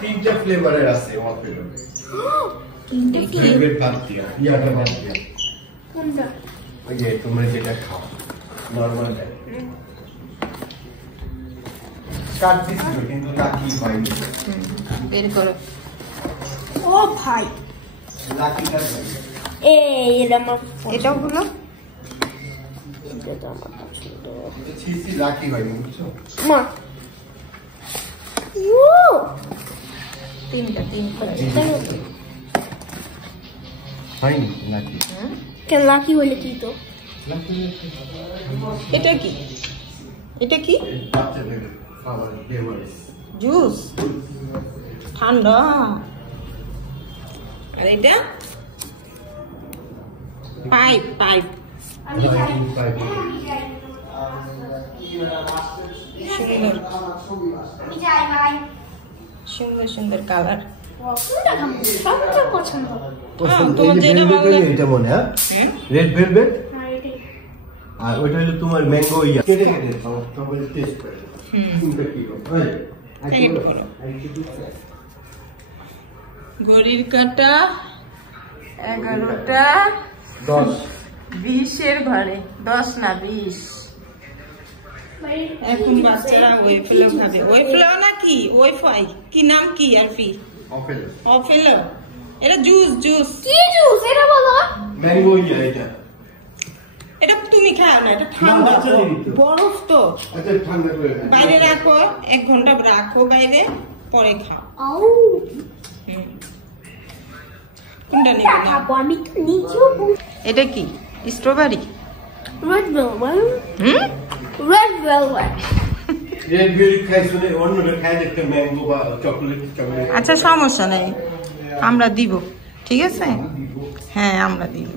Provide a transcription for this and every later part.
তিনটা ফ্লেভারের আছে ওয়াফেল। তিনটা ফ্লেভার বাদ দিয়া, ইয়াটা বাদ দিয়া। কোনটা? ওই যে তোমরা যেটা খাও নরমাল টাইপ। কাট দিছিল কিন্তু লাকি পাইনি। বের করো। ও ভাই লাকি কাট পাইনি। এটা আমার এটাও হলো এটা তো আমার পছন্দ। চিসি লাকি পাইনি বুঝছো? মা ও তিনটা পাইনি লাকি। কেন লাকি হইলে কি তো? লাকি এটা কি? এটা কি? বাচ্চাদের খাবার ফ্লেভারস। জুস ঠান্ডা। আর এটা পাইপ পাইপ সুন্দর সুন্দর সুন্দর কালার। কোনটা খাবো? সবটা পছন্দ। তোমার যেটা ভালো লাগে। এটা মনে হয় রেড ভেলভেট আর ওইটা হলো তোমার ম্যাঙ্গো ইয়া কেটে কেটে খাও তাহলে টেস্ট করে। কোনটা কি হয়? ঘড়ির কাঁটা 11টা 10 20-এর ঘরে 10 না 20। এখন বাচ্চারা ওয়েফেল খাবে। ওয়েফেল না কি ওয়াইফাই কি নাম কি আর ফি অফেল অফেল। এটা জুস জুস। কি জুস এটা বলো? ম্যাঙ্গো ইয়া এটা। এটা তুমি খাও না, এটা ঠান্ডা বরফ তো। আচ্ছা ঠান্ডা করে বাইরে রাখো 1 ঘন্টা রাখো বাইরে পরে খাও। ও কোনটা নিবে না? খাবো আমি তো নিজেও। এটা কি strawberry? Red velvet. Red velvet. Red berry খাইছো না অন্যটা খাই দেখতে ম্যাঙ্গো বা চকলেট চকলেট। আচ্ছা সমস্যা নেই, আমরা দিব। ঠিক আছে হ্যাঁ আমরা দিব।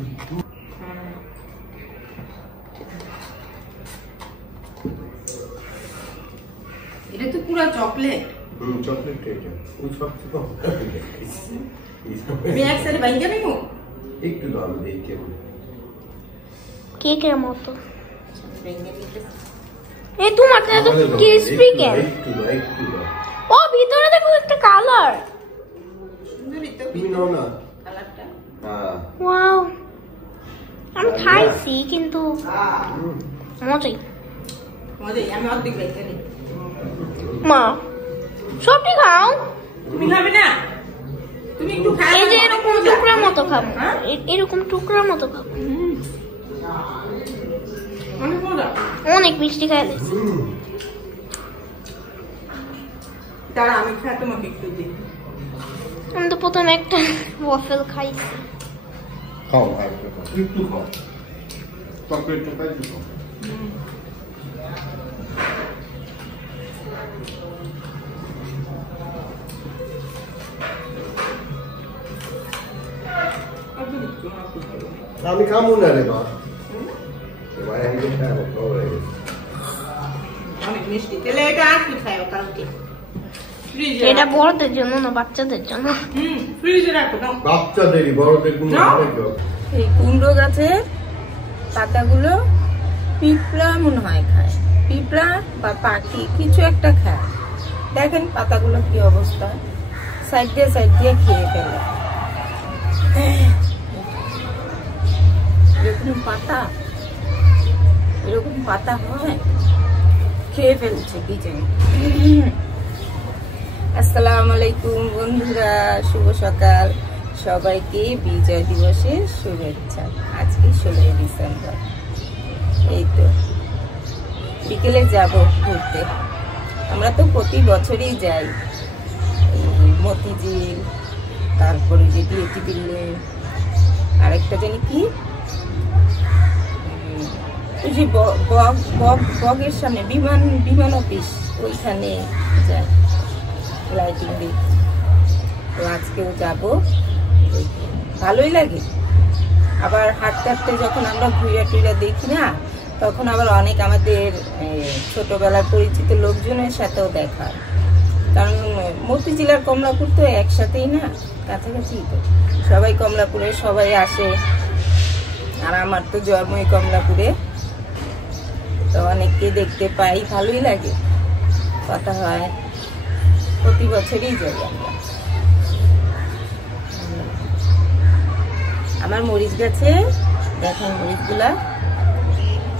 এটা তো পুরো চকলেট। চকলেট এটা ওই সবচেয়ে কম ব্যাগ সাইড বাইকে নেবো একটু দাম দেখে কেকের মতো। এই তোমার তো ক্রিসপি কেক। একটু ও ভিতরে দেখো একটা কালার। তুমি নাও না কালারটা। হ্যাঁ ওয়াও আমি খাইছি কিন্তু মজাই। মজা। আমি অর্ধেক বাইকে নেই। মা সবটি খাও। তুমি খাবে না? তুমি একটু খাও। এই যে এরকম টুকরা মতো খাবো। এরকম টুকরা মতো খাবো। অনেক মজা। অনেক মিষ্টি খাইলে। দাঁড়া আমি খাই তোমাকে একটু দিই। আমি তো প্রথমে একটা ওয়াফেল খাইছি। খাও একটু খাও চকলেটটা খাই একটু খাও। আমি খাবো না রে মা। অনেক মিষ্টি। তাহলে এটা আর কি খাও কালকে? ফ্রিজে। এটা বড়দের জন্য না বাচ্চাদের জন্য? ফ্রিজে রাখো না। বাচ্চাদেরই বড়দের কোনো এই কুমড়ো গাছের পাতাগুলো পিঁপড়া মনে হয় খায়। পিঁপড়া বা পাখি কিছু একটা খায়। দেখেন পাতাগুলো কি অবস্থা, সাইড দিয়ে খেয়ে ফেলে। এরকম পাতা হয়, খেয়ে ফেলছে কি জানি। আসসালামু আলাইকুম বন্ধুরা, শুভ সকাল। সবাইকে বিজয় দিবসের শুভেচ্ছা। আজকে 16 ডিসেম্বর। এই তো বিকেলে যাব ঘুরতে। আমরা তো প্রতি বছরই যাই মতিঝিল, তারপরে যে ডিএটি বিল্ডিং, আরেকটা জানি কি ওই যে বগের সামনে বিমান অফিস, ওইখানে যাই লাইটিং দেখি। তো আজকেও যাবো, ভালোই লাগে। আবার হাঁটতে হাঁটতে যখন আমরা ঘুরা টুরা দেখি না, তখন আবার অনেক আমাদের ছোটবেলার পরিচিত লোকজনের সাথেও দেখা। কারণ মতিঝিল আর কমলাপুর তো একসাথেই না, কাছাকাছি তো। সবাই কমলাপুরে সবাই আসে, আর আমার তো জন্মই কমলাপুরে। তো অনেককে দেখতে পাই, ভালোই লাগে, কথা হয়। প্রতি বছরই যাই আমরা। আমার মরিচ গাছে দেখেন মরিচগুলা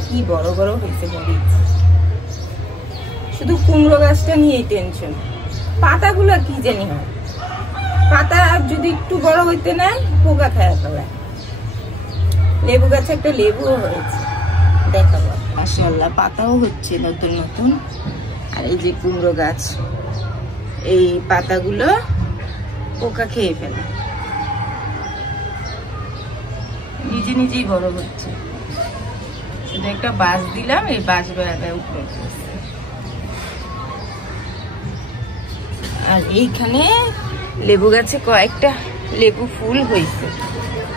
কি বড় বড় হয়েছে মরিচ। শুধু কুমড়ো গাছটা নিয়েই টেনশন, পাতাগুলো কি জানি হয়, পাতা যদি একটু বড় হইতে না পোকা খায় ফেলায়। লেবু গাছে একটা লেবুও হয়েছে, দেখাবো। মাশাআল্লাহ পাতাও হচ্ছে নতুন নতুন। আর এই যে কুমড়ো গাছ, এই পাতাগুলো পোকা খেয়ে ফেলে, নিজে নিজেই বড় হচ্ছে। শুধু একটা বাঁশ দিলাম, এই বাঁশ বেড়াটায় উপরে পড়ছে। আর এইখানে লেবু গাছে কয়েকটা লেবু ফুল হয়েছে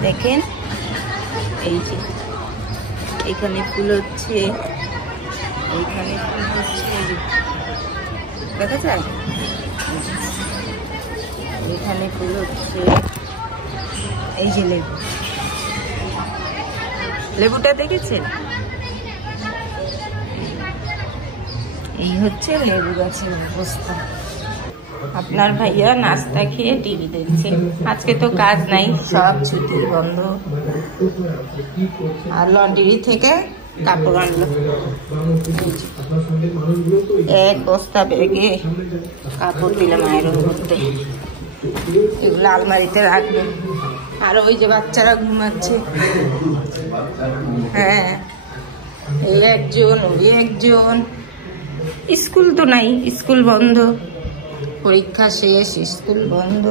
দেখেন। এই যে এখানে ফুল হচ্ছে, এইখানে ফুল হচ্ছে, দেখা যায় এখানে ফুল হচ্ছে। এই যে লেবু, লেবুটা দেখেছেন? এই হচ্ছে লেবু গাছের অবস্থা। আপনার ভাইয়া নাস্তা খেয়ে টিভি দেখছে। আজকে তো কাজ নাই, সব ছুটি বন্ধ। আর লন্ড্রি থেকে কাপড় আনলো, এক বস্তা ব্যাগে কাপড় দিলাম আয়রন করতে। এগুলো আলমারিতে রাখবে। আর ওই যে বাচ্চারা ঘুমাচ্ছে, হ্যাঁ এই একজন ওই একজন। স্কুল তো নাই, স্কুল বন্ধ, পরীক্ষা শেষ, স্কুল বন্ধ।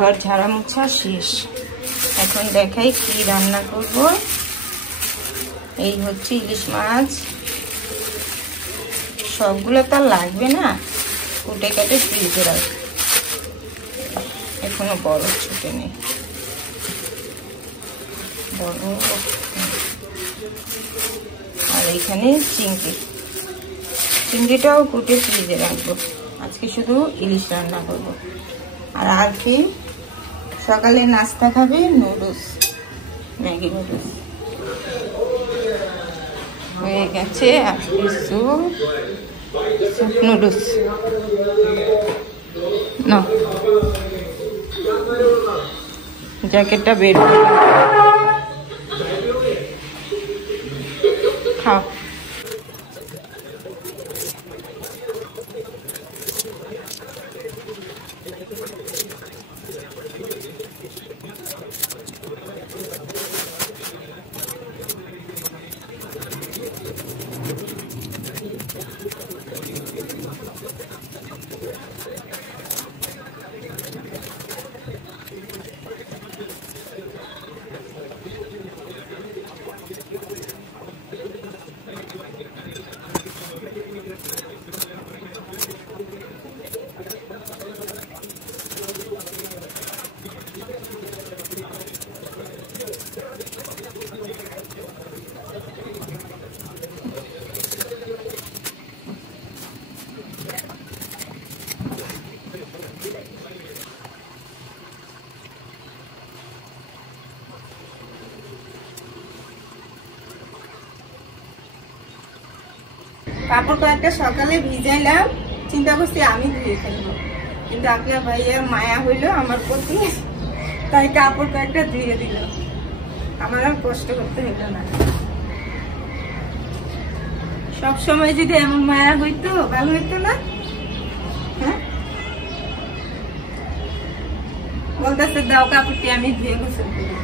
ঘর ঝাড়া মোছা শেষ, এখন দেখাই কি রান্না করব। এই হচ্ছে ইলিশ মাছ, সবগুলো তো লাগবে না, কুটে কেটে ফ্রিজে রাখবো, এখনো বড় ছুটে নেই। বড় আর এখানে চিংড়িটাও কুটে ফ্রিজে রাখবো। আজকে শুধু ইলিশ রান্না করবো। আর আজকে সকালে নাস্তা খাবে নুডলস, ম্যাগি নুডলস হয়ে গেছে। আর স্যুপ নুডলস না, জ্যাকেটটা বের খাও। কাপড় কয়েকটা সকালে ভিজাইলাম, চিন্তা করছি আমি ধুয়ে ফেলবো, কিন্তু আপনার ভাইয়ের মায়া হইলো আমার প্রতি, তাই কাপড় কয়েকটা ধুয়ে দিল, আমার আর কষ্ট করতে হইল না। সব সময় যদি এমন মায়া হইতো ভালো হইতো না? হ্যাঁ, বলতেছে দাও কাপড়টি আমি ধুয়ে গোসল করি।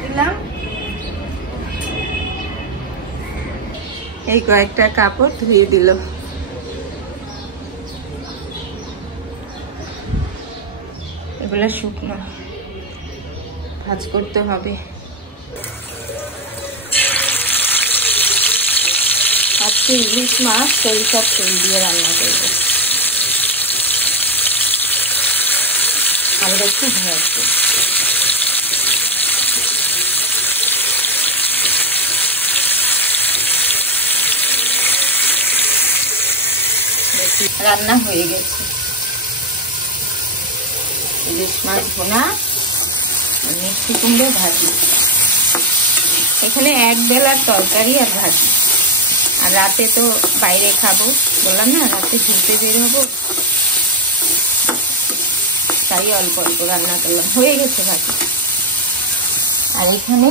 দিলাম এই কয়েকটা কাপড় ধুয়ে দিল। এগুলো শুকনো, ভাজ করতে হবে। আজকে ইলিশ মাছ সরিষার তেল দিয়ে রান্না করবো। আমাদের খুব ভালো লাগছে। রান্না হয়ে গেছে। ইলিশ মাছ ভুনা, মিষ্টি কুমড়ো ভাজি। এখানে এক বেলার তরকারি আর ভাজি। আর রাতে তো বাইরে খাবো, বললাম না রাতে ঘুরতে বের হবো, তাই অল্প অল্প রান্না করলাম। হয়ে গেছে ভাজি। আর এখানে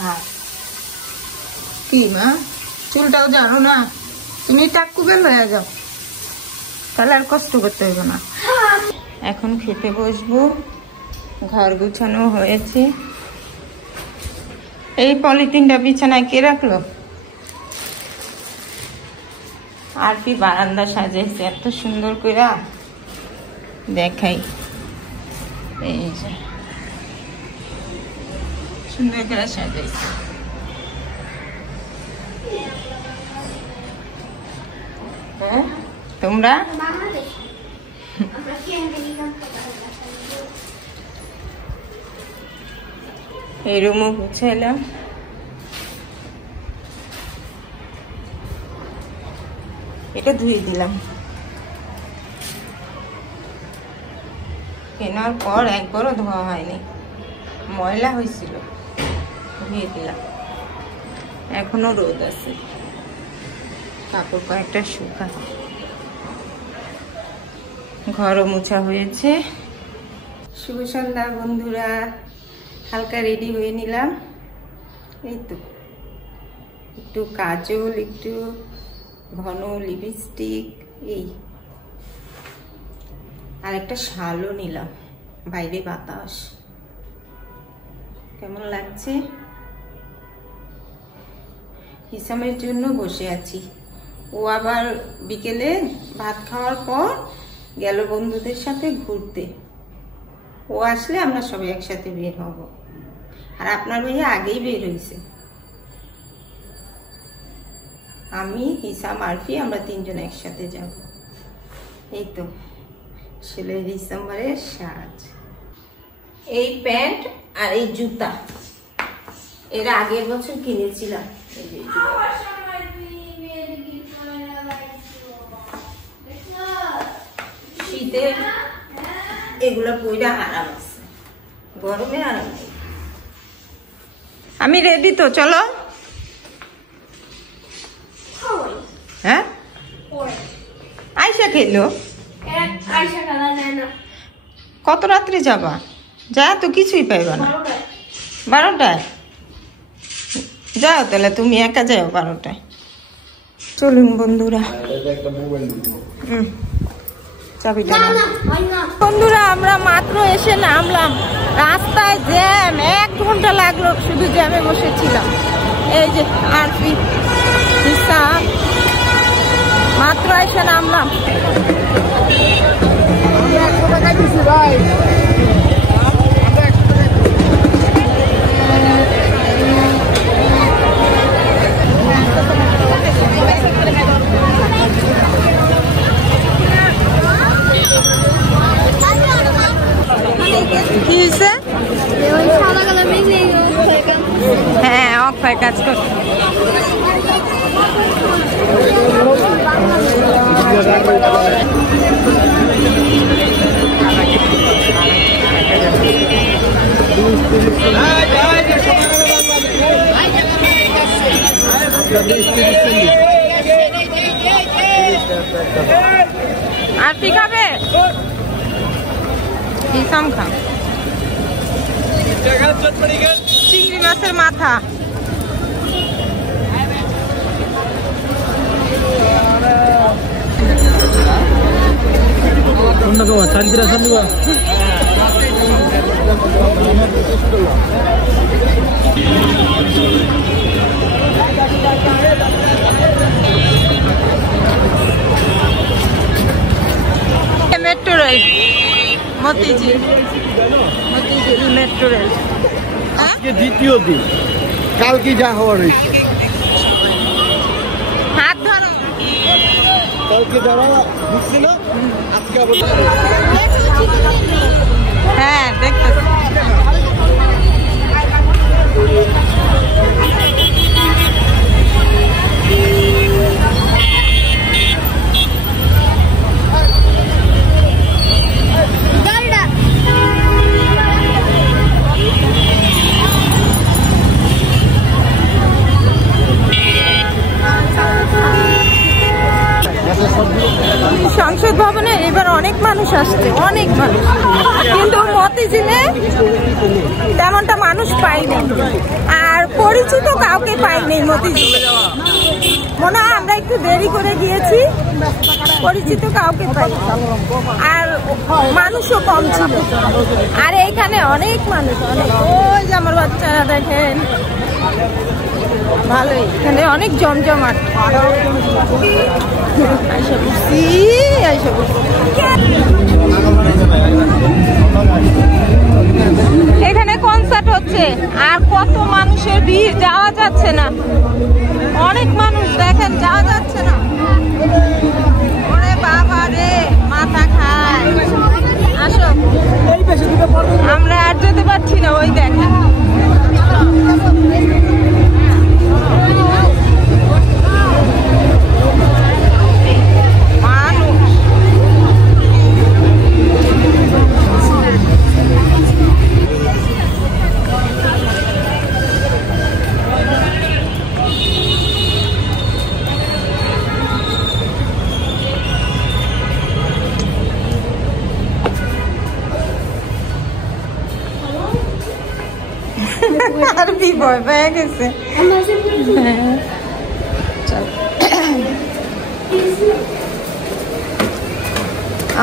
ভাত। কি মা, চুলটাও জানো না তুমি, টাক্কু বেল হয়ে যাও, তাহলে আর কষ্ট করতে হবে না। এখন খেতে বসবো। ঘর গুছানো হয়েছে। এই পলিথিনটা বিছানায় কে রাখলো? আর কি বারান্দা সাজাইছে এত সুন্দর করে, দেখাই। এই যে সুন্দর করে সাজাইছে। হ্যাঁ, তোমরা এই রুমও গুছাইলাম। এটা ধুয়ে দিলাম। কেনার পর একবারও ধোয়া হয়নি, ময়লা হয়েছিল, ধুয়ে দিলাম। এখনো রোদ আছে, কাপড় কয়েকটা শুকা। ঘরও মোছা হয়েছে। শুভ সন্ধ্যা বন্ধুরা, হালকা রেডি হয়ে নিলাম। এই তো একটু কাজল, একটু ঘন লিপস্টিক, এই আর একটা শালও নিলাম। বাইরে বাতাস কেমন লাগছে। হিসামের জন্য বসে আছি। ও আবার বিকেলে ভাত খাওয়ার পর গেল বন্ধুদের সাথে ঘুরতে। ও আসলে আমরা সবাই একসাথে বের হব। আর আপনার ভাইয়া আগেই বের হয়েছে। আমি, হিসাম, আরফি, আমরা তিনজন একসাথে যাব। এই তো ছেলের ডিসেম্বরের সাজ। এই প্যান্ট আর এই জুতা এর আগের বছর কিনেছিলাম। এই যে শীতে এগুলো পইরা আরাম আছে, গরমে আরাম নেই। আমি রেডি তো, চলো। হ্যাঁ, আয়সা খেলো। কত রাত্রে যাবা? যা তো কিছুই পাইবা না। 12টায় যাও, তাহলে তুমি একা যাও 12টায়। চলুন বন্ধুরা। চাবিটা বন্ধুরা, আমরা মাত্র এসে নামলাম। রাস্তায় জ্যাম, 1 ঘন্টা লাগলো, শুধু জ্যামে বসেছিলাম। এই যে আরফি, হিসাব, মাত্র এসে নামলাম। কি হয়েছে? হ্যাঁ, অক্ষয় কাজ করছে। আর কি খাবে? হিসাম খা। চিংড়ি মাছের মাথা। তোমার শান্তিরা শান্তিবা metro rail Motijheel metro rail. আজকে দ্বিতীয় দিন, কালকে যা হওয়ার রয়েছে। হাত ধরো। কালকে যারা বুঝছে না, আজকে আবার হ্যাঁ দেখতেছি। সংসদ ভবনে এবার অনেক মানুষ আসছে, অনেক মানুষ, কিন্তু মতিঝিলে তেমনটা মানুষ পাইনি, আর পরিচিত কাউকে পাইনি মতিঝিলে। মনে হয় আমরা একটু দেরি করে গিয়েছি, পরিচিত কাউকে পাই, আর মানুষও কম ছিল। আর এইখানে অনেক মানুষ, অনেক। ওই যে আমার বাচ্চারা দেখেন, ভালোই, এখানে অনেক জমজমাট। এখানে কনসার্ট হচ্ছে, আর কত মানুষের ভিড়, যাওয়া যাচ্ছে না। অনেক মানুষ দেখেন, যাওয়া যাচ্ছে না। ওরে বাবা রে, মাথা খায়। আসো, আমরা আর যেতে পারছি না। ওই দেখেন, আর কি ভয় পেয়ে গেছে।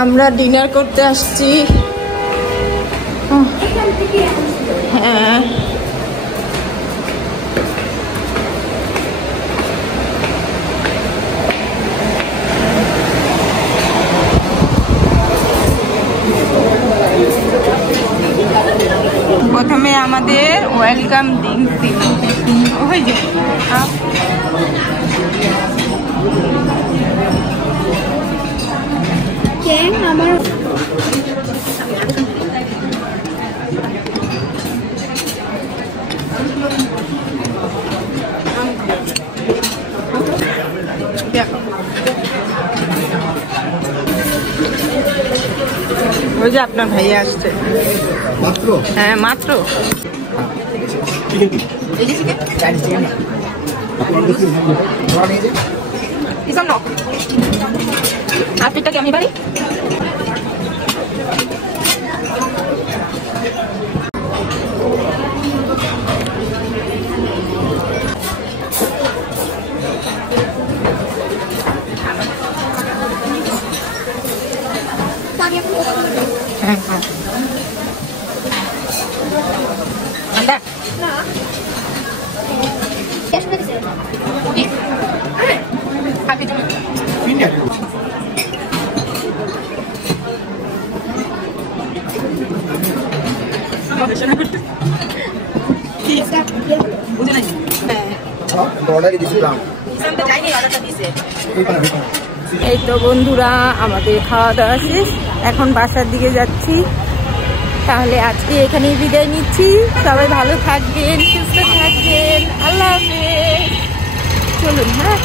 আমরা ডিনার করতে আসছি। হ্যাঁ, প্রথমে আমাদের ওয়েলকাম ড্রিঙ্কস দিল। ওই যে আমার ওই যে আপনার ভাইয়া আসছে মাত্র। হ্যাঁ মাত্র। আর পিঠটা কি আমি পারি? এই তো বন্ধুরা, আমাদের খাওয়া দাওয়া শেষ, এখন বাসার দিকে যাচ্ছি। তাহলে আজকে এখানেই বিদায় নিচ্ছি। সবাই ভালো থাকবেন, সুস্থ থাকবেন। আল্লাহ হাফেজ। চলুন। হ্যাঁ।